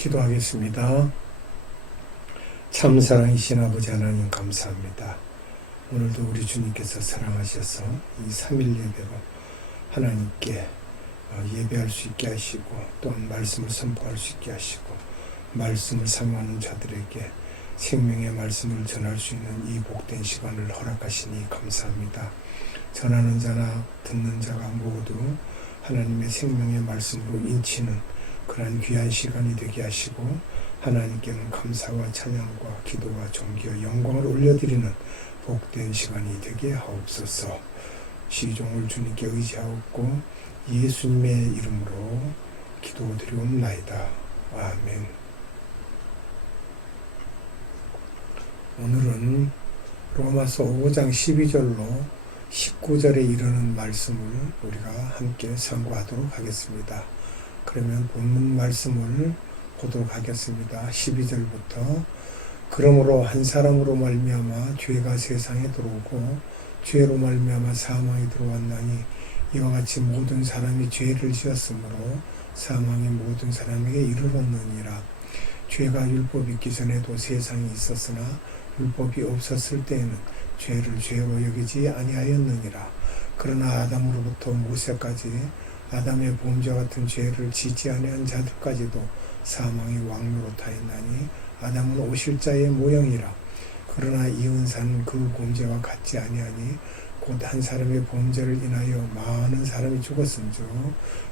기도하겠습니다. 참사랑이신 아버지 하나님 감사합니다. 오늘도 우리 주님께서 사랑하셔서 이 3일 예배로 하나님께 예배할 수 있게 하시고 또한 말씀을 선포할 수 있게 하시고 말씀을 사모하는 자들에게 생명의 말씀을 전할 수 있는 이 복된 시간을 허락하시니 감사합니다. 전하는 자나 듣는 자가 모두 하나님의 생명의 말씀으로 인치는 그러한 귀한 시간이 되게 하시고 하나님께는 감사와 찬양과 기도와 존귀와 영광을 올려드리는 복된 시간이 되게 하옵소서. 시종을 주님께 의지하옵고 예수님의 이름으로 기도드리옵나이다. 아멘. 오늘은 로마서 5장 12절로 19절에 이르는 말씀을 우리가 함께 상고하도록 하겠습니다. 그러면 본문 말씀을 보도록 하겠습니다. 12절부터 그러므로 한 사람으로 말미암아 죄가 세상에 들어오고 죄로 말미암아 사망이 들어왔나니 이와 같이 모든 사람이 죄를 지었으므로 사망이 모든 사람에게 이르렀느니라. 죄가 율법이 있기 전에도 세상이 있었으나 율법이 없었을 때에는 죄를 죄로 여기지 아니하였느니라. 그러나 아담으로부터 모세까지 아담의 범죄와 같은 죄를 짓지 아니한 자들까지도 사망이 왕노릇하였나니 아담은 오실자의 모형이라. 그러나 이 은사는 그 범죄와 같지 아니하니 곧 한 사람의 범죄를 인하여 많은 사람이 죽었은즉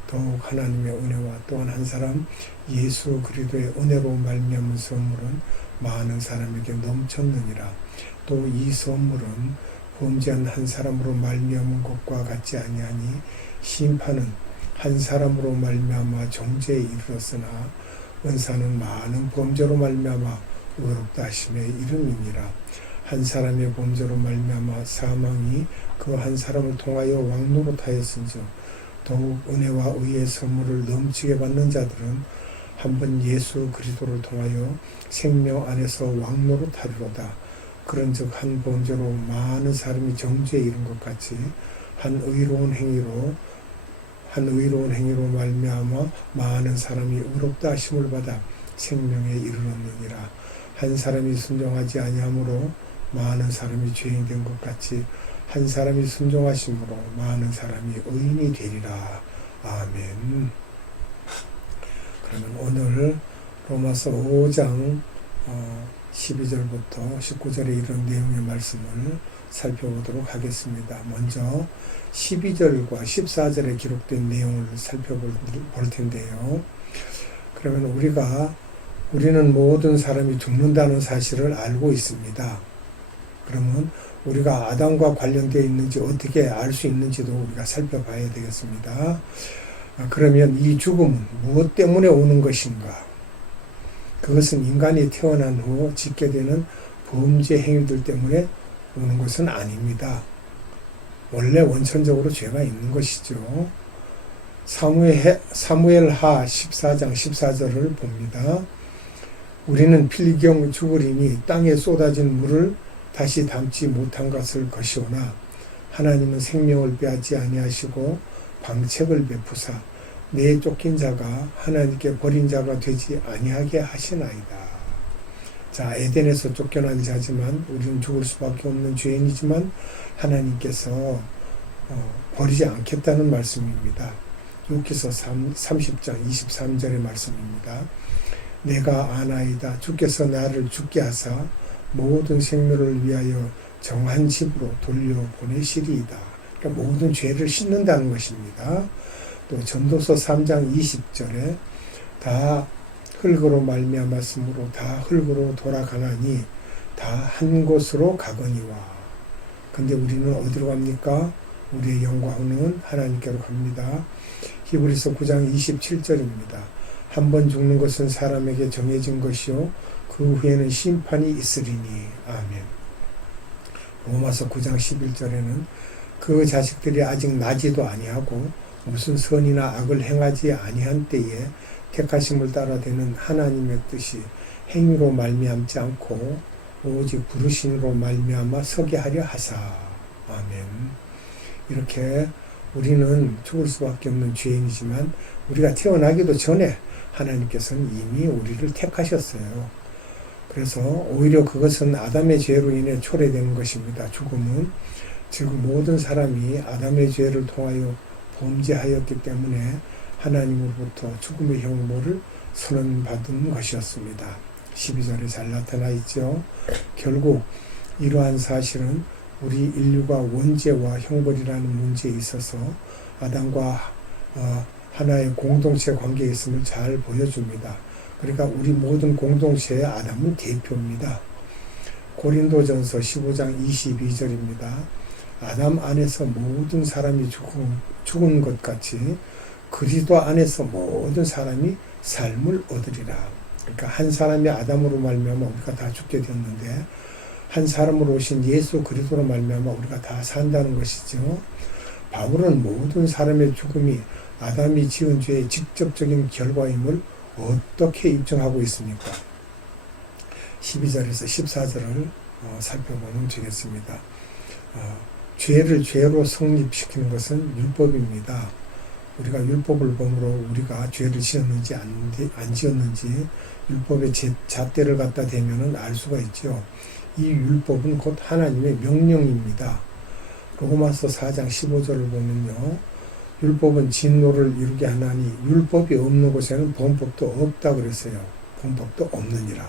더욱 하나님의 은혜와 또한 한 사람 예수 그리스도의 은혜로 말미암은 선물은 많은 사람에게 넘쳤느니라. 또 이 선물은 범죄한 한 사람으로 말미암은 것과 같지 아니하니 심판은 한 사람으로 말미암아 정죄에 이르렀으나 은사는 많은 범죄로 말미암아 의롭다 하심의 이름이니라. 한 사람의 범죄로 말미암아 사망이 그 한 사람을 통하여 왕노릇하였은즉 더욱 은혜와 의의 선물을 넘치게 받는 자들은 한 번 예수 그리스도를 통하여 생명 안에서 왕노릇하리로다. 그런즉 한 범죄로 많은 사람이 정죄에 이른 것 같이 한 의로운 행위로 말미암아 많은 사람이 의롭다 하심을 받아 생명에 이르렀느니라. 한 사람이 순종하지 아니하므로 많은 사람이 죄인 된 것 같이 한 사람이 순종하심으로 많은 사람이 의인이 되리라. 아멘. 그러면 오늘 로마서 5장 12절부터 19절에 이런 내용의 말씀을 살펴보도록 하겠습니다. 먼저 12절과 14절에 기록된 내용을 살펴볼 텐데요. 그러면 우리는 모든 사람이 죽는다는 사실을 알고 있습니다. 그러면 우리가 아담과 관련되어 있는지 어떻게 알 수 있는지도 우리가 살펴봐야 되겠습니다. 그러면 이 죽음은 무엇 때문에 오는 것인가? 그것은 인간이 태어난 후 짓게 되는 범죄 행위들 때문에 오는 것은 아닙니다. 원래 원천적으로 죄가 있는 것이죠. 사무엘하 14장 14절을 봅니다. 우리는 필경 죽으리니 땅에 쏟아진 물을 다시 담지 못한 것을 것이오나 하나님은 생명을 빼앗지 아니하시고 방책을 베푸사 내 쫓긴 자가 하나님께 버린 자가 되지 아니하게 하시나이다. 자, 에덴에서 쫓겨난 자지만 우리는 죽을 수밖에 없는 죄인이지만 하나님께서 버리지 않겠다는 말씀입니다. 욥기서 30장 23절의 말씀입니다. 내가 아나이다. 주께서 나를 죽게 하사 모든 생명을 위하여 정한 집으로 돌려보내시리이다. 그러니까 모든 죄를 씻는다는 것입니다. 또 전도서 3장 20절에 다 흙으로 말미암았으므로 다 흙으로 돌아가나니 다 한 곳으로 가거니와. 근데 우리는 어디로 갑니까? 우리의 영광은 하나님께로 갑니다. 히브리서 9장 27절입니다. 한 번 죽는 것은 사람에게 정해진 것이요 그 후에는 심판이 있으리니. 아멘. 로마서 9장 11절에는 그 자식들이 아직 나지도 아니하고 무슨 선이나 악을 행하지 아니한 때에 택하심을 따라 되는 하나님의 뜻이 행위로 말미암지 않고 오직 부르심으로 말미암아 서게 하려 하사. 아멘. 이렇게 우리는 죽을 수밖에 없는 죄인이지만 우리가 태어나기도 전에 하나님께서는 이미 우리를 택하셨어요. 그래서 오히려 그것은 아담의 죄로 인해 초래되는 것입니다. 죽음은 즉 모든 사람이 아담의 죄를 통하여 범죄하였기 때문에 하나님으로부터 죽음의 형벌을 선언받은 것이었습니다. 12절에 잘 나타나 있죠. 결국 이러한 사실은 우리 인류가 원죄와 형벌이라는 문제에 있어서 아담과 하나의 공동체 관계에 있음을 잘 보여줍니다. 그러니까 우리 모든 공동체의 아담은 대표입니다. 고린도전서 15장 22절입니다. 아담 안에서 모든 사람이 죽은 것 같이 그리스도 안에서 모든 사람이 삶을 얻으리라. 그러니까 한 사람이 아담으로 말미암아 우리가 다 죽게 되었는데 한 사람으로 오신 예수 그리스도로 말미암아 우리가 다 산다는 것이죠. 바울은 모든 사람의 죽음이 아담이 지은 죄의 직접적인 결과임을 어떻게 입증하고 있습니까? 12절에서 14절을 살펴보면 되겠습니다. 죄를 죄로 성립시키는 것은 율법입니다. 우리가 율법을 범으로 우리가 죄를 지었는지 안 지었는지 율법의 잣대를 갖다 대면은 알 수가 있죠. 이 율법은 곧 하나님의 명령입니다. 로마서 4장 15절을 보면요. 율법은 진노를 이루게 하나니 율법이 없는 곳에는 범법도 없다 그랬어요. 범법도 없느니라.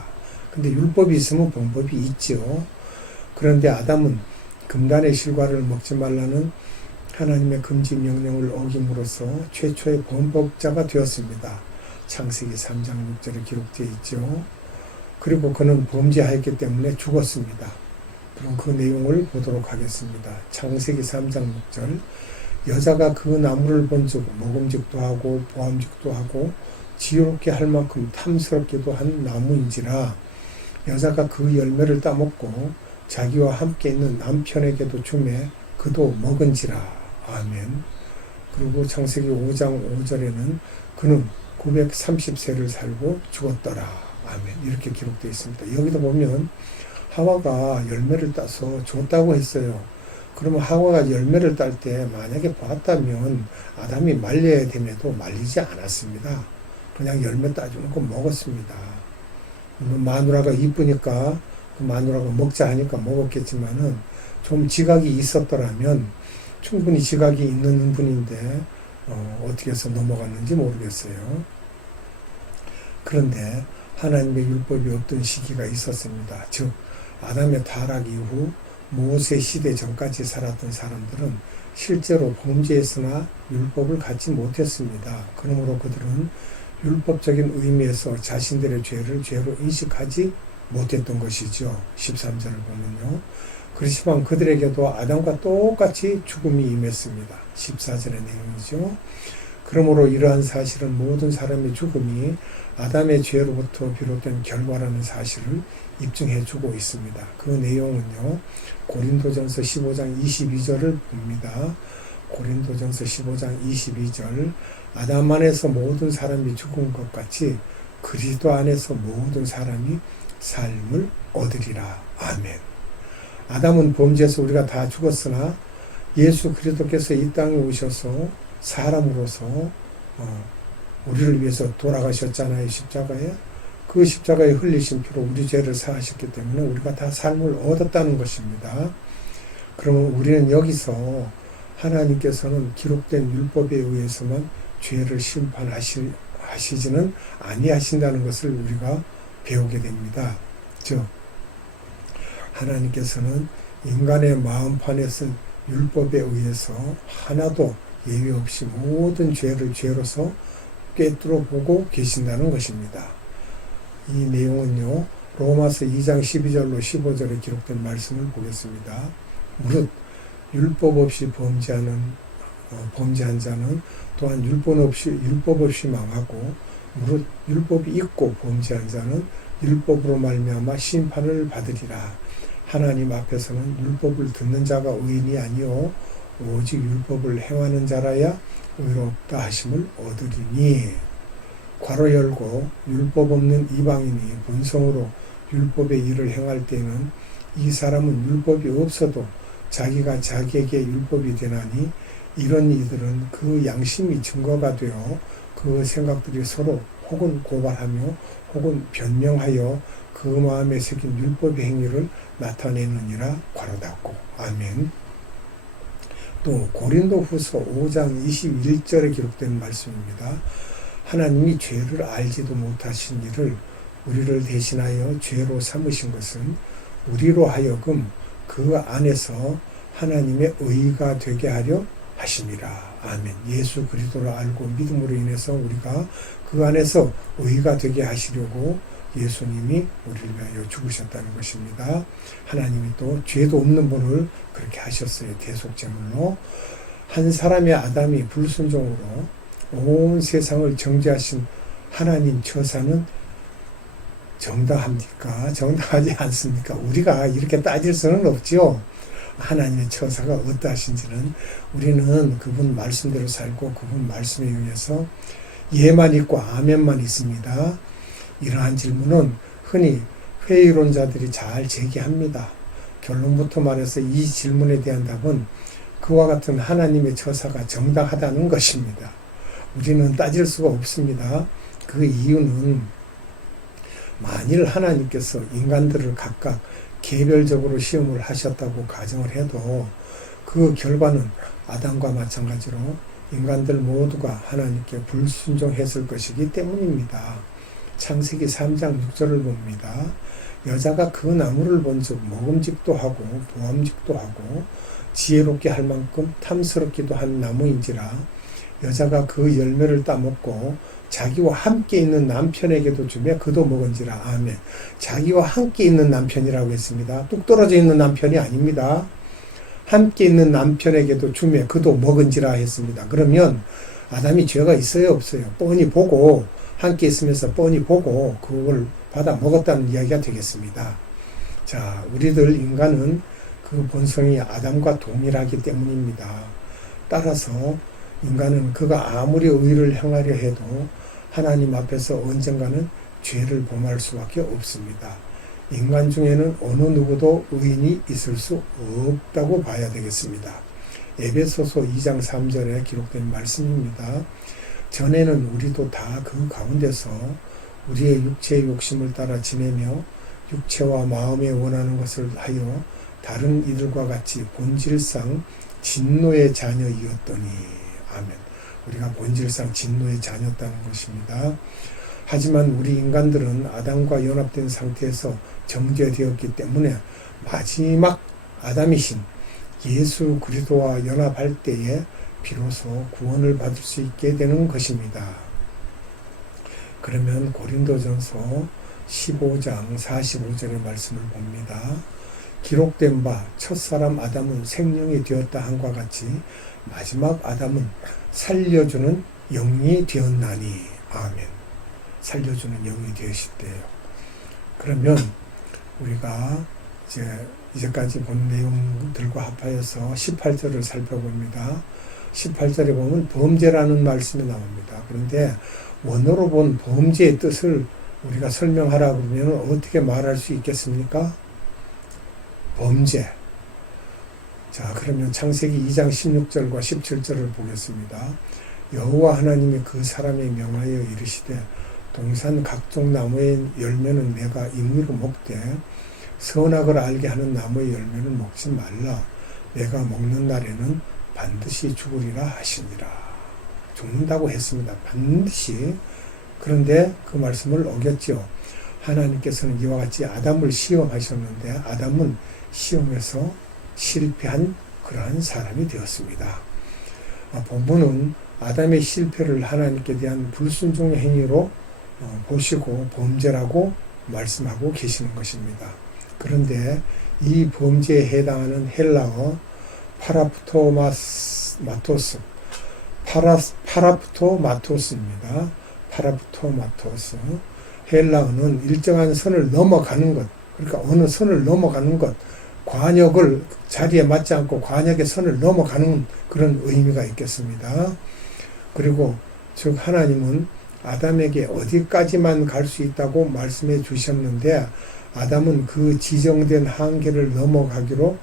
근데 율법이 있으면 범법이 있죠. 그런데 아담은 금단의 실과를 먹지 말라는 하나님의 금지 명령을 어김으로써 최초의 범법자가 되었습니다. 창세기 3장 6절에 기록되어 있죠. 그리고 그는 범죄하였기 때문에 죽었습니다. 그럼 그 내용을 보도록 하겠습니다. 창세기 3장 6절 여자가 그 나무를 본즉 먹음직도 하고 보암직도 하고 지혜롭게 할 만큼 탐스럽기도 한 나무인지라 여자가 그 열매를 따먹고 자기와 함께 있는 남편에게도 주매 그도 먹은지라. 아멘. 그리고 창세기 5장 5절에는 그는 930세를 살고 죽었더라. 아멘. 이렇게 기록되어 있습니다. 여기도 보면 하와가 열매를 따서 줬다고 했어요. 그러면 하와가 열매를 딸 때 만약에 보았다면 아담이 말려야 됨에도 말리지 않았습니다. 그냥 열매 따주는 거 먹었습니다. 마누라가 이쁘니까 마누라가 먹자 하니까 먹었겠지만은 좀 지각이 있었더라면 충분히 지각이 있는 분인데 어떻게 해서 넘어갔는지 모르겠어요. 그런데 하나님의 율법이 없던 시기가 있었습니다. 즉 아담의 타락 이후 모세 시대 전까지 살았던 사람들은 실제로 범죄했으나 율법을 갖지 못했습니다. 그러므로 그들은 율법적인 의미에서 자신들의 죄를 죄로 인식하지 못했던 것이죠. 13절을 보면요. 그렇지만 그들에게도 아담과 똑같이 죽음이 임했습니다. 14절의 내용이죠. 그러므로 이러한 사실은 모든 사람의 죽음이 아담의 죄로부터 비롯된 결과라는 사실을 입증해 주고 있습니다. 그 내용은요. 고린도전서 15장 22절을 봅니다. 고린도전서 15장 22절 아담 안에서 모든 사람이 죽은 것 같이 그리스도 안에서 모든 사람이 삶을 얻으리라. 아멘. 아담은 범죄에서 우리가 다 죽었으나 예수 그리스도께서 이 땅에 오셔서 사람으로서 우리를 위해서 돌아가셨잖아요. 십자가에. 그 십자가에 흘리신 피로 우리 죄를 사하셨기 때문에 우리가 다 삶을 얻었다는 것입니다. 그러면 우리는 여기서 하나님께서는 기록된 율법에 의해서만 죄를 심판하시지는 아니하신다는 것을 우리가 배우게 됩니다. 즉 하나님께서는 인간의 마음판에 쓴 율법에 의해서 하나도 예외 없이 모든 죄를 죄로서 꿰뚫어 보고 계신다는 것입니다. 이 내용은요. 로마서 2장 12절로 15절에 기록된 말씀을 보겠습니다. 무릇 율법 없이 범죄한 자는 또한 율법 없이 망하고 무릇 율법이 있고 범죄한 자는 율법으로 말미암아 심판을 받으리라. 하나님 앞에서는 율법을 듣는 자가 의인이 아니요 오직 율법을 행하는 자라야 의롭다 하심을 얻으리니. 괄호 열고 율법 없는 이방인이 본성으로 율법의 일을 행할 때는 이 사람은 율법이 없어도 자기가 자기에게 율법이 되나니 이런 이들은 그 양심이 증거가 되어 그 생각들이 서로 혹은 고발하며 혹은 변명하여 그 마음에 새긴 율법의 행위를 나타내느니라. 괄호 닫고. 아멘. 또 고린도후서 5장 21절에 기록된 말씀입니다. 하나님이 죄를 알지도 못하신 이를 우리를 대신하여 죄로 삼으신 것은 우리로 하여금 그 안에서 하나님의 의가 되게 하려 하심이라. 아멘. 예수 그리스도를 알고 믿음으로 인해서 우리가 그 안에서 의가 되게 하시려고 예수님이 우리를 위하여 죽으셨다는 것입니다. 하나님이 또 죄도 없는 분을 그렇게 하셨어요. 대속제물로. 한 사람의 아담이 불순종으로 온 세상을 정죄하신 하나님 처사는 정당합니까? 정당하지 않습니까? 우리가 이렇게 따질 수는 없죠. 하나님의 처사가 어떠하신지는 우리는 그분 말씀대로 살고 그분 말씀에 의해서 예만 있고 아멘만 있습니다. 이러한 질문은 흔히 회의론자들이 잘 제기합니다. 결론부터 말해서 이 질문에 대한 답은 그와 같은 하나님의 처사가 정당하다는 것입니다. 우리는 따질 수가 없습니다. 그 이유는 만일 하나님께서 인간들을 각각 개별적으로 시험을 하셨다고 가정을 해도 그 결과는 아담과 마찬가지로 인간들 모두가 하나님께 불순종했을 것이기 때문입니다. 창세기 3장 6절을 봅니다. 여자가 그 나무를 본즉 먹음직도 하고 보암직도 하고 지혜롭게 할 만큼 탐스럽기도 한 나무인지라 여자가 그 열매를 따먹고 자기와 함께 있는 남편에게도 주며 그도 먹은지라. 아멘. 자기와 함께 있는 남편이라고 했습니다. 뚝 떨어져 있는 남편이 아닙니다. 함께 있는 남편에게도 주며 그도 먹은지라 했습니다. 그러면 아담이 죄가 있어요 없어요? 뻔히 보고 함께 있으면서 뻔히 보고 그걸 받아 먹었다는 이야기가 되겠습니다. 자, 우리들 인간은 그 본성이 아담과 동일하기 때문입니다. 따라서 인간은 그가 아무리 의를 행하려 해도 하나님 앞에서 언젠가는 죄를 범할 수밖에 없습니다. 인간 중에는 어느 누구도 의인이 있을 수 없다고 봐야 되겠습니다. 에베소서 2장 3절에 기록된 말씀입니다. 전에는 우리도 다 그 가운데서 우리의 육체의 욕심을 따라 지내며 육체와 마음에 원하는 것을 하여 다른 이들과 같이 본질상 진노의 자녀이었더니. 아멘. 우리가 본질상 진노의 자녀였다는 것입니다. 하지만 우리 인간들은 아담과 연합된 상태에서 정죄되었기 때문에 마지막 아담이신 예수 그리스도와 연합할 때에 비로소 구원을 받을 수 있게 되는 것입니다. 그러면 고린도전서 15장 45절의 말씀을 봅니다. 기록된 바 첫사람 아담은 생명이 되었다 함과 같이 마지막 아담은 살려주는 영이 되었나니. 아멘. 살려주는 영이 되었을때요. 그러면 우리가 이제까지 본 내용들과 합하여서 18절을 살펴봅니다. 18절에 보면 범죄라는 말씀이 나옵니다. 그런데 원어로 본 범죄의 뜻을 우리가 설명하라 그러면 어떻게 말할 수 있겠습니까? 범죄. 자, 그러면 창세기 2장 16절과 17절을 보겠습니다. 여호와 하나님이 그 사람에 명하여 이르시되 동산 각종 나무의 열매는 내가 임의로 먹되 선악을 알게 하는 나무의 열매는 먹지 말라. 내가 먹는 날에는 반드시 죽으리라 하시니라. 죽는다고 했습니다. 반드시. 그런데 그 말씀을 어겼죠. 하나님께서는 이와 같이 아담을 시험하셨는데 아담은 시험에서 실패한 그러한 사람이 되었습니다. 본문은 아담의 실패를 하나님께 대한 불순종의 행위로 보시고 범죄라고 말씀하고 계시는 것입니다. 그런데 이 범죄에 해당하는 헬라어 파라프토마토스입니다. 파라프토마토스. 헬라어는 일정한 선을 넘어가는 것, 그러니까 어느 선을 넘어가는 것, 관역을 자리에 맞지 않고 관역의 선을 넘어가는 그런 의미가 있겠습니다. 그리고 즉 하나님은 아담에게 어디까지만 갈 수 있다고 말씀해 주셨는데 아담은 그 지정된 한계를 넘어가기로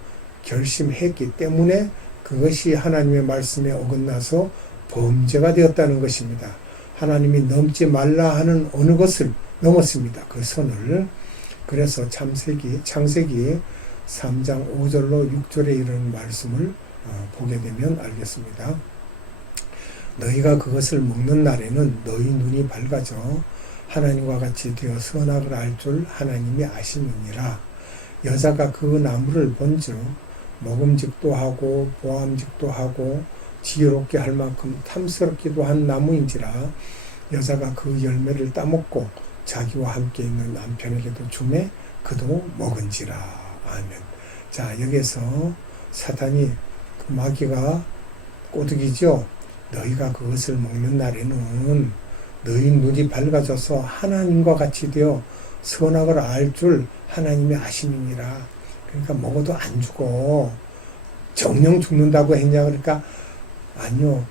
결심했기 때문에 그것이 하나님의 말씀에 어긋나서 범죄가 되었다는 것입니다. 하나님이 넘지 말라 하는 어느 것을 넘었습니다. 그 선을. 그래서 창세기 3장 5절로 6절에 이르는 말씀을 보게 되면 알겠습니다. 너희가 그것을 먹는 날에는 너희 눈이 밝아져 하나님과 같이 되어 선악을 알 줄 하나님이 아심이니라. 여자가 그 나무를 본즉 먹음직도 하고 보암직도 하고 지혜롭게 할 만큼 탐스럽기도 한 나무인지라. 여자가 그 열매를 따먹고 자기와 함께 있는 남편에게도 주매 그도 먹은지라. 아멘. 자, 여기서 사탄이 그 마귀가 꼬드기죠. 너희가 그것을 먹는 날에는 너희 눈이 밝아져서 하나님과 같이 되어 선악을 알 줄 하나님이 아심이니라. 그러니까 먹어도 안 죽어. 정령 죽는다고 했냐? 그러니까 아니요.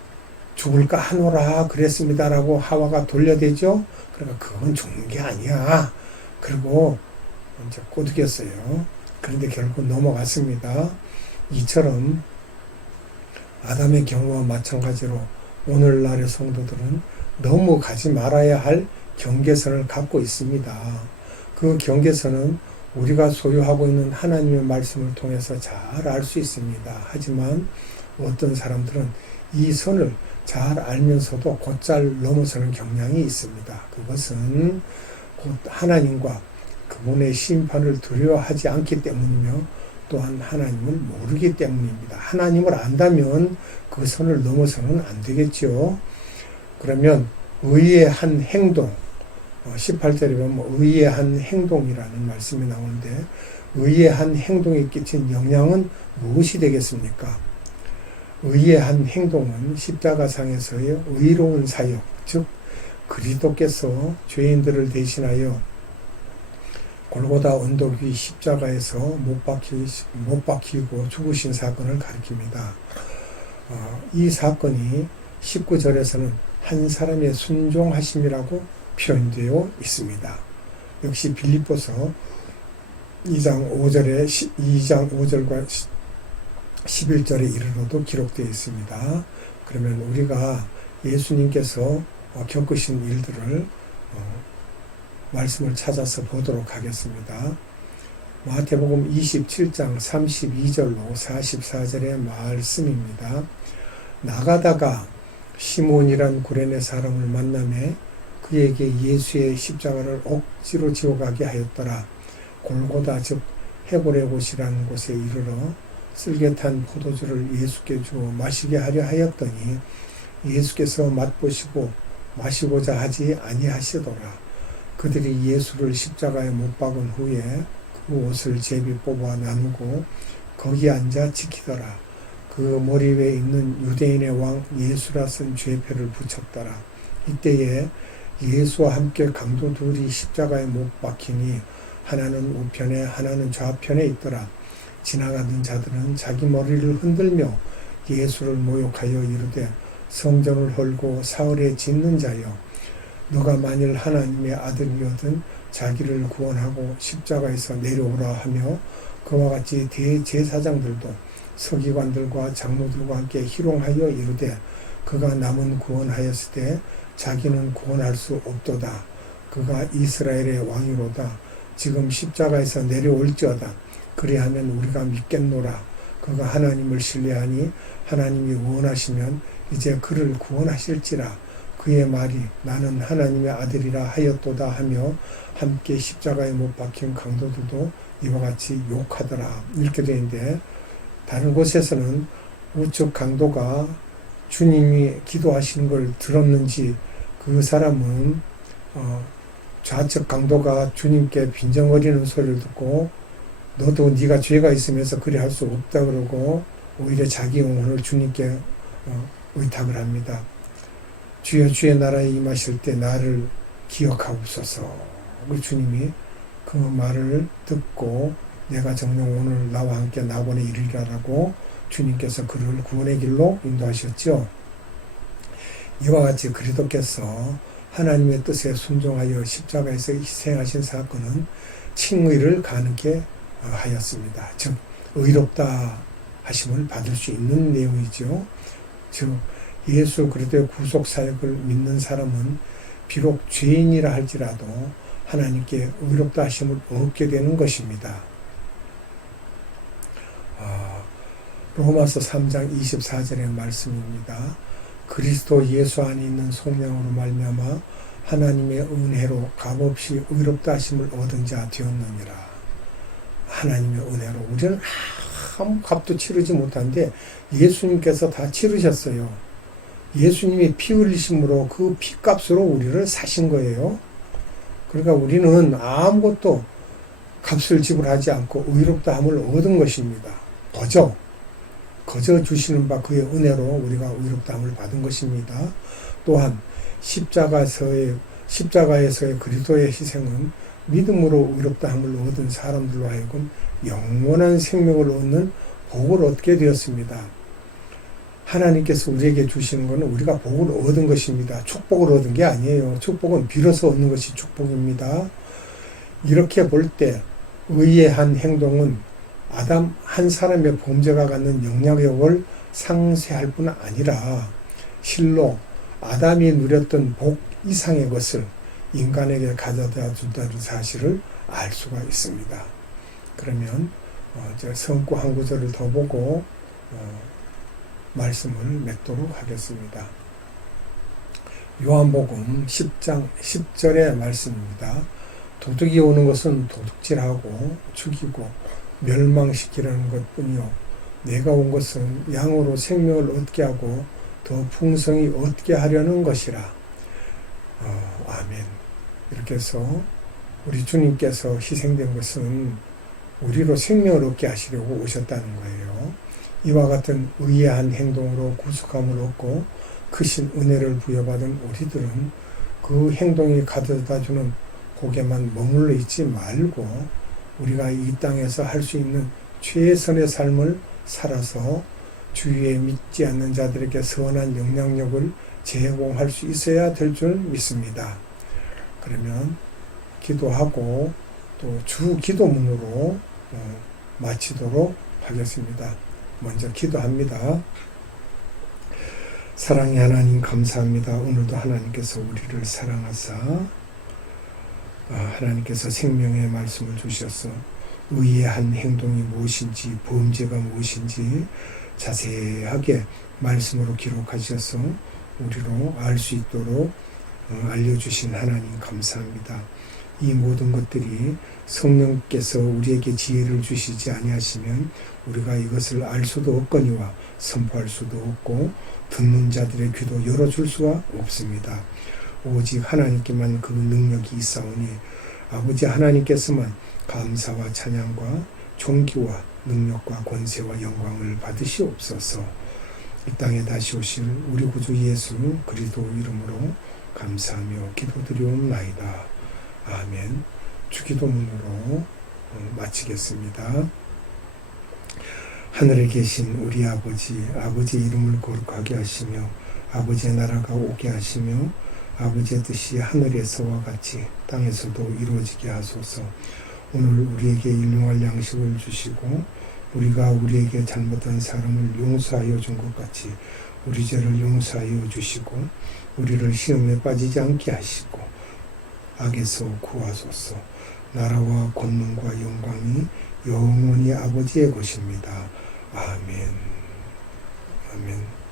죽을까 하노라 그랬습니다라고 하와가 돌려대죠. 그러니까 그건 죽는 게 아니야. 그리고 이제 꼬드겼어요. 그런데 결국 넘어갔습니다. 이처럼 아담의 경우와 마찬가지로 오늘날의 성도들은 넘어가지 말아야 할 경계선을 갖고 있습니다. 그 경계선은 우리가 소유하고 있는 하나님의 말씀을 통해서 잘 알 수 있습니다. 하지만 어떤 사람들은 이 선을 잘 알면서도 곧잘 넘어서는 경향이 있습니다. 그것은 곧 하나님과 그분의 심판을 두려워하지 않기 때문이며 또한 하나님을 모르기 때문입니다. 하나님을 안다면 그 선을 넘어서는 안 되겠죠. 그러면 의의 한 행동, 18절에 보면 의의 한 행동이라는 말씀이 나오는데 의의 한 행동에 끼친 영향은 무엇이 되겠습니까? 의의 한 행동은 십자가상에서의 의로운 사역, 즉 그리스도께서 죄인들을 대신하여 골고다 언덕 위 십자가에서 못 박히고 죽으신 사건을 가리킵니다. 이 사건이 19절에서는 한 사람의 순종하심이라고 표현되어 있습니다. 역시 빌립보서 2장 5절과 11절에 이르러도 기록되어 있습니다. 그러면 우리가 예수님께서 겪으신 일들을 말씀을 찾아서 보도록 하겠습니다. 마태복음 27장 32절로 44절의 말씀입니다. 나가다가 시몬이란 구레네 사람을 만나매 그에게 예수의 십자가를 억지로 지어가게 하였더라. 골고다 즉 해골의 곳이라는 곳에 이르러 쓸개탄 포도주를 예수께 주어 마시게 하려 하였더니 예수께서 맛보시고 마시고자 하지 아니하시더라. 그들이 예수를 십자가에 못 박은 후에 그 옷을 제비 뽑아 나누고 거기 앉아 지키더라. 그 머리 위에 있는 유대인의 왕 예수라 쓴 죄표를 붙였더라. 이때에 예수와 함께 강도 둘이 십자가에 못 박히니 하나는 우편에 하나는 좌편에 있더라. 지나가던 자들은 자기 머리를 흔들며 예수를 모욕하여 이르되 성전을 헐고 사흘에 짓는 자여 너가 만일 하나님의 아들이거든 자기를 구원하고 십자가에서 내려오라 하며 그와 같이 대제사장들도 서기관들과 장로들과 함께 희롱하여 이르되 그가 남은 구원하였을 때 자기는 구원할 수 없도다. 그가 이스라엘의 왕이로다. 지금 십자가에서 내려올지어다. 그리하면 우리가 믿겠노라. 그가 하나님을 신뢰하니 하나님이 원하시면 이제 그를 구원하실지라. 그의 말이 나는 하나님의 아들이라 하였도다 하며 함께 십자가에 못 박힌 강도들도 이와 같이 욕하더라. 이렇게 되는데 다른 곳에서는 우측 강도가 주님이 기도하시는 걸 들었는지 그 사람은 좌측 강도가 주님께 빈정거리는 소리를 듣고 너도 네가 죄가 있으면서 그리 할 수 없다 그러고 오히려 자기 영혼을 주님께 의탁을 합니다. 주여 주의 나라에 임하실 때 나를 기억하옵소서. 그 주님이 그 말을 듣고 내가 정녕 오늘 나와 함께 낙원에 이르리라라고 주님께서 그를 구원의 길로 인도하셨죠. 이와 같이 그리스도께서 하나님의 뜻에 순종하여 십자가에서 희생하신 사건은 칭의를 가능케 하였습니다. 즉 의롭다 하심을 받을 수 있는 내용이죠. 즉 예수 그리스도의 구속 사역을 믿는 사람은 비록 죄인이라 할지라도 하나님께 의롭다 하심을 얻게 되는 것입니다. 로마서 3장 24절의 말씀입니다. 그리스도 예수 안에 있는 속량으로 말미암아 하나님의 은혜로 값없이 의롭다 하심을 얻은 자 되었느니라. 하나님의 은혜로 우리는 아무 값도 치르지 못한데 예수님께서 다 치르셨어요. 예수님이 피 흘리심으로 그 피값으로 우리를 사신 거예요. 그러니까 우리는 아무것도 값을 지불하지 않고 의롭다함을 얻은 것입니다. 거저 주시는 바 그의 은혜로 우리가 의롭다함을 받은 것입니다. 또한 십자가에서의 그리스도의 희생은 믿음으로 의롭다함을 얻은 사람들로 하여금 영원한 생명을 얻는 복을 얻게 되었습니다. 하나님께서 우리에게 주시는 것은 우리가 복을 얻은 것입니다. 축복을 얻은 게 아니에요. 축복은 빌어서 얻는 것이 축복입니다. 이렇게 볼 때 의의 한 행동은 아담 한 사람의 범죄가 갖는 영향력을 상쇄할 뿐 아니라 실로 아담이 누렸던 복 이상의 것을 인간에게 가져다 준다는 사실을 알 수가 있습니다. 그러면 성구 한 구절을 더 보고 말씀을 맺도록 하겠습니다. 요한복음 10장 10절의 말씀입니다. 도둑이 오는 것은 도둑질하고 죽이고 멸망시키라는 것뿐이요 내가 온 것은 양으로 생명을 얻게 하고 더 풍성히 얻게 하려는 것이라. 아멘. 이렇게 해서 우리 주님께서 희생된 것은 우리로 생명을 얻게 하시려고 오셨다는 거예요. 이와 같은 의아한 행동으로 구속함을 얻고 크신 은혜를 부여받은 우리들은 그 행동이 가져다주는 복에만 머물러 있지 말고 우리가 이 땅에서 할 수 있는 최선의 삶을 살아서 주위에 믿지 않는 자들에게 선한 영향력을 제공할 수 있어야 될 줄 믿습니다. 그러면 기도하고 또 주 기도문으로 마치도록 하겠습니다. 먼저 기도합니다. 사랑의 하나님 감사합니다. 오늘도 하나님께서 우리를 사랑하사 하나님께서 생명의 말씀을 주셔서 의의 한 행동이 무엇인지 범죄가 무엇인지 자세하게 말씀으로 기록하셔서 우리로 알 수 있도록 알려주신 하나님 감사합니다. 이 모든 것들이 성령께서 우리에게 지혜를 주시지 아니하시면 우리가 이것을 알 수도 없거니와 선포할 수도 없고 듣는 자들의 귀도 열어줄 수가 없습니다. 오직 하나님께만 그 능력이 있사오니 아버지 하나님께서만 감사와 찬양과 존귀와 능력과 권세와 영광을 받으시옵소서. 이 땅에 다시 오실 우리 구주 예수 그리스도 이름으로 감사하며 기도드리옵나이다. 아멘. 주기도문으로 마치겠습니다. 하늘에 계신 우리 아버지 이름을 거룩하게 하시며 아버지의 나라가 오게 하시며 아버지의 뜻이 하늘에서와 같이 땅에서도 이루어지게 하소서. 오늘 우리에게 일용할 양식을 주시고 우리가 우리에게 잘못한 사람을 용서하여 준 것 같이 우리 죄를 용서하여 주시고 우리를 시험에 빠지지 않게 하시고 악에서 구하소서. 나라와 권능과 영광이 영원히 아버지의 것입니다. 아멘. 아멘.